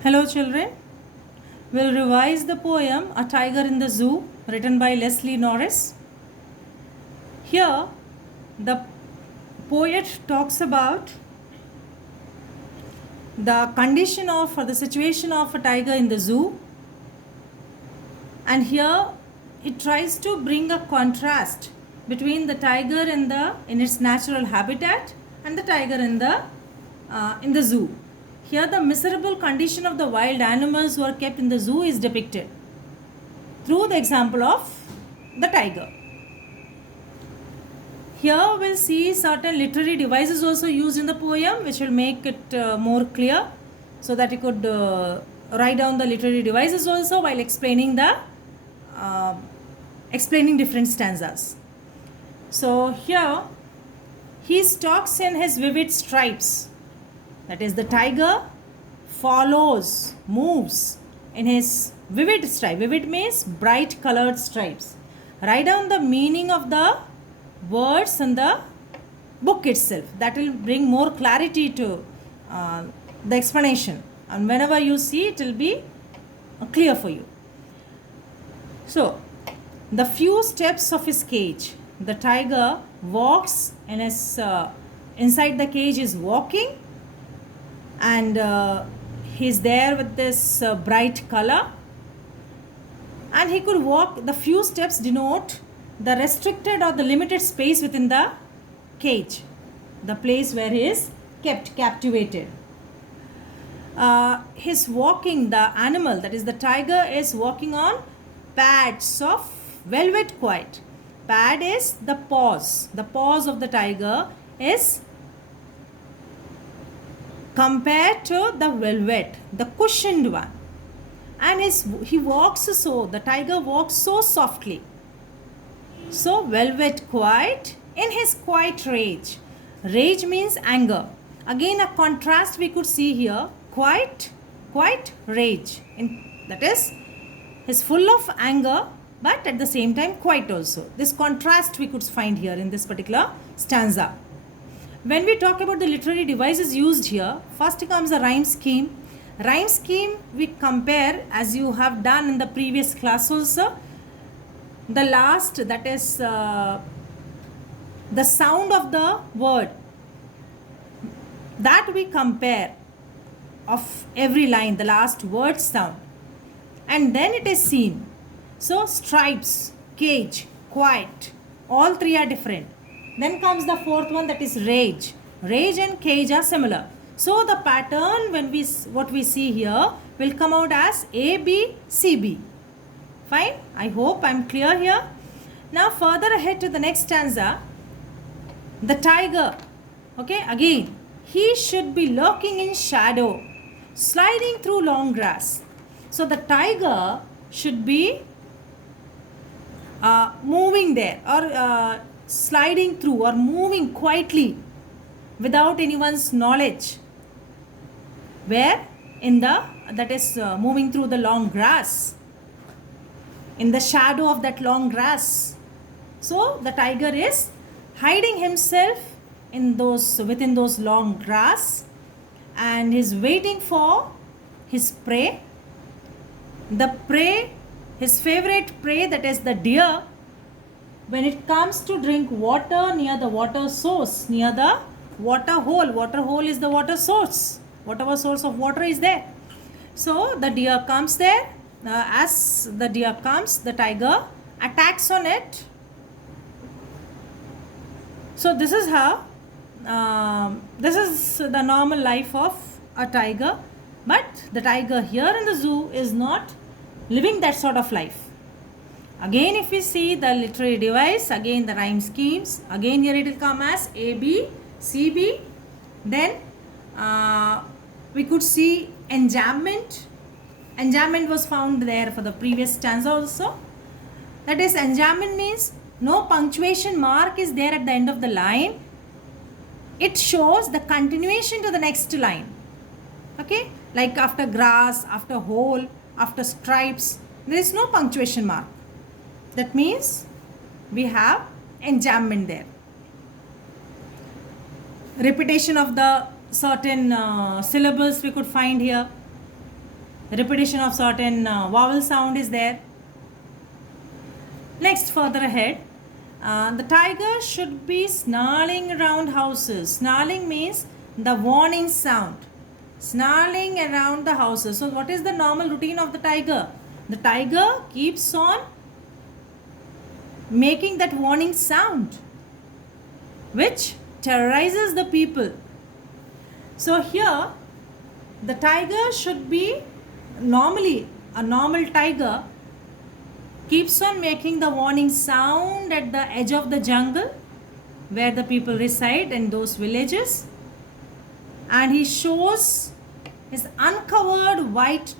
Hello, children. We'll revise the poem A Tiger in the Zoo, written by Leslie Norris. Here, the poet talks about the condition of or the situation of a tiger in the zoo, and here it tries to bring a contrast between the tiger in its natural habitat and the tiger in the zoo. Here, the miserable condition of the wild animals who are kept in the zoo is depicted through the example of the tiger. Here we'll see certain literary devices also used in the poem, which will make it more clear, so that you could write down the literary devices also while explaining explaining different stanzas. So here he stalks in his vivid stripes. That is, the tiger follows, moves in his vivid stripe. Vivid means bright colored stripes. Write down the meaning of the words in the book itself. That will bring more clarity to the explanation. And whenever you see, it will be clear for you. So, the few steps of his cage. The tiger walks and is inside the cage is walking, and he's there with this bright color, and he could walk. The few steps denote the restricted or the limited space within the cage, the place where he is kept captivated. His walking, the animal, that is the tiger, is walking on pads of velvet quiet. Pad is the paws. The paws of the tiger is compared to the velvet, the cushioned one. And the tiger walks so softly. So velvet quiet in his quiet rage. Rage means anger. Again, a contrast we could see here. Quiet, rage. That is, he's full of anger, but at the same time quiet also. This contrast we could find here in this particular stanza. When we talk about the literary devices used here, first comes the rhyme scheme. Rhyme scheme we compare, as you have done in the previous class also. The last, that is the sound of the word, that we compare of every line, the last word sound, and then it is seen. So stripes, cage, quiet, all three are different. Then comes the fourth one, that is rage. Rage and cage are similar. So the pattern what we see here will come out as A, B, C, B. Fine, I hope I'm clear here. Now further ahead to the next stanza, the tiger, okay, again, he should be lurking in shadow, sliding through long grass. So the tiger should be moving there, or sliding through, or moving quietly without anyone's knowledge. Where? Moving through the long grass, in the shadow of that long grass. So the tiger is hiding himself within those long grass, and is waiting for his prey. The prey, his favorite prey, that is the deer, when it comes to drink water near the water source, near the water hole is the water source, whatever source of water is there. So the deer comes there. As the deer comes, the tiger attacks on it. So this is how, this is the normal life of a tiger. But the tiger here in the zoo is not living that sort of life. Again, if we see the literary device, again the rhyme schemes, again here it will come as A, B, C, B. Then we could see enjambment. Enjambment was found there for the previous stanza also. That is, enjambment means no punctuation mark is there at the end of the line. It shows the continuation to the next line. Okay, like after grass, after hole, after stripes, there is no punctuation mark. That means we have enjambment there. Repetition of the certain syllables we could find here. repetition of certain vowel sound is there. Next, further ahead, the tiger should be snarling around houses. Snarling means the warning sound. Snarling around the houses. So what is the normal routine of the tiger? The tiger keeps on making that warning sound, which terrorizes the people. So here, the tiger should be normally, a normal tiger keeps on making the warning sound at the edge of the jungle where the people reside in those villages, and he shows his uncovered white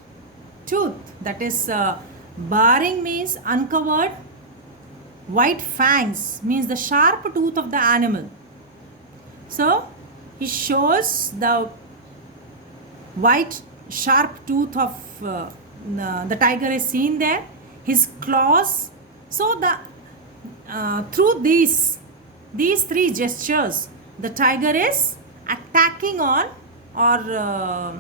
tooth. That is, barring means uncovered, white fangs means the sharp tooth of the animal. So he shows the white sharp tooth of the tiger is seen there, his claws. So the through these three gestures, the tiger is attacking on or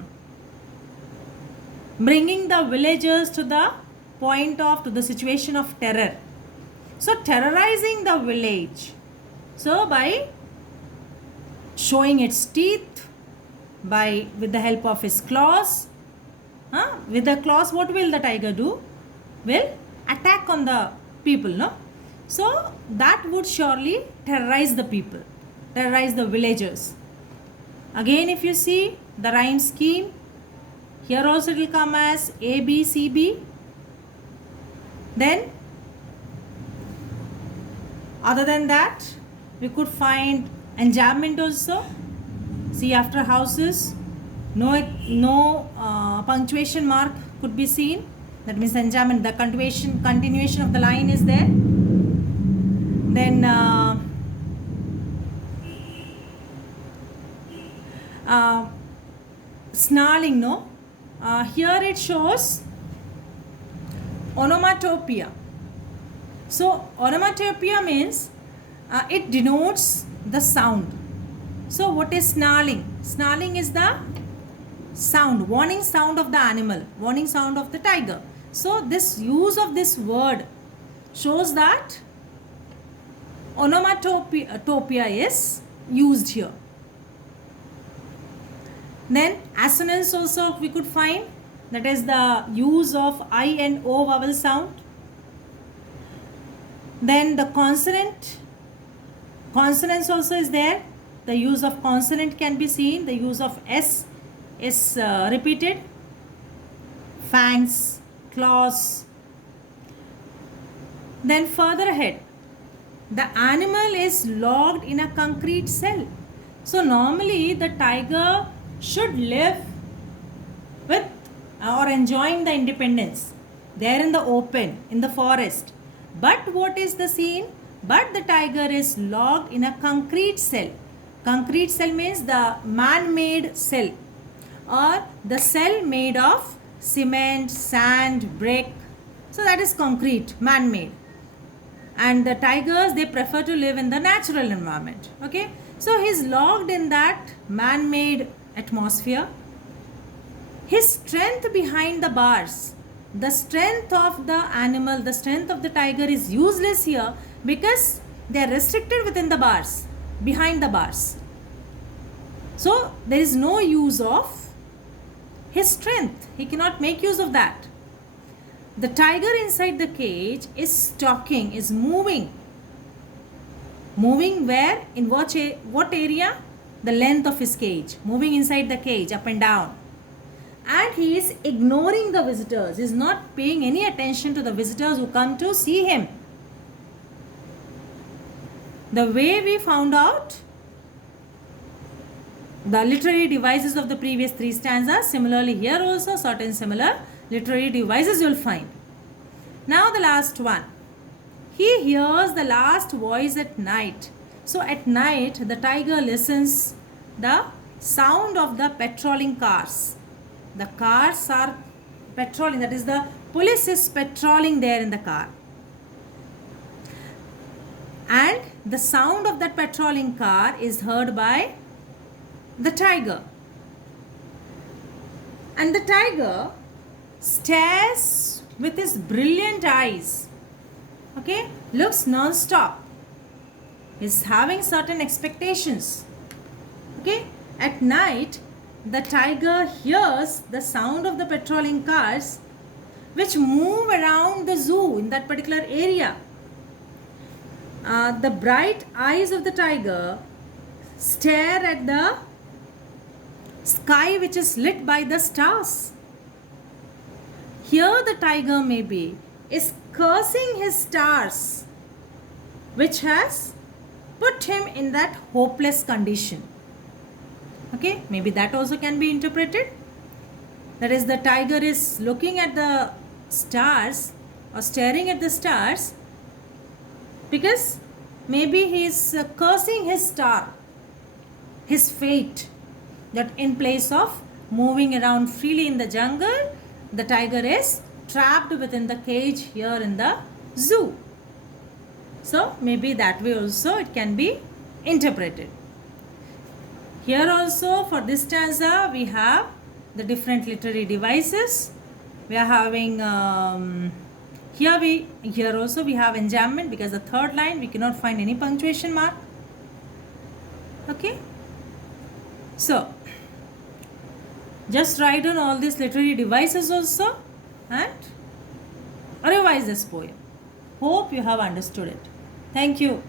bringing the villagers to the to the situation of terror. So terrorizing the village. So by showing its teeth, with the help of his claws. With the claws, what will the tiger do? Will attack on the people, no? So that would surely terrorize the people, terrorize the villagers. Again, if you see the rhyme scheme, here also it will come as A, B, C, B. Then, other than that, we could find enjambment also. See, after houses, no punctuation mark could be seen. That means enjambment, the continuation of the line is there. Then snarling, no? Here it shows onomatopoeia. So onomatopoeia means it denotes the sound. So what is snarling? Snarling is the sound, warning sound of the animal, warning sound of the tiger. So this use of this word shows that onomatopoeia is used here. Then assonance also we could find, that is the use of I and O vowel sound. Then the consonants also is there. The use of consonant can be seen. The use of S is repeated. Fangs, claws. Then further ahead, the animal is locked in a concrete cell. So normally the tiger should live with or enjoying the independence there in the open, in the forest. But what is the scene? But the tiger is locked in a concrete cell. Concrete cell means the man-made cell, or the cell made of cement, sand, brick. So that is concrete, man-made. And the tigers, they prefer to live in the natural environment. Okay, so he's locked in that man-made atmosphere. His strength behind the bars, the strength of the animal, the strength of the tiger is useless here because they are restricted within the bars, behind the bars. So there is no use of his strength. He cannot make use of that. The tiger inside the cage is talking, is moving. Moving where? In what area? The length of his cage. Moving inside the cage, up and down. And he is ignoring the visitors. He is not paying any attention to the visitors who come to see him. The way we found out the literary devices of the previous three stanzas, similarly here also certain similar literary devices you will find. Now the last one. He hears the last voice at night. So at night the tiger listens the sound of the patrolling cars. The cars are patrolling, that is the police is patrolling there in the car. And the sound of that patrolling car is heard by the tiger. And the tiger stares with his brilliant eyes. Okay, looks non-stop. Is having certain expectations. Okay, at night the tiger hears the sound of the patrolling cars which move around the zoo in that particular area. The bright eyes of the tiger stare at the sky which is lit by the stars. Here the tiger maybe is cursing his stars which has put him in that hopeless condition. Okay, maybe that also can be interpreted. That is, the tiger is looking at the stars or staring at the stars because maybe he is cursing his star, his fate, that in place of moving around freely in the jungle, the tiger is trapped within the cage here in the zoo. So maybe that way also it can be interpreted. Here also for this stanza we have the different literary devices. We are having here also we have enjambment, because the third line we cannot find any punctuation mark. Okay, so just write on all these literary devices also and revise this poem. Hope you have understood it. Thank you.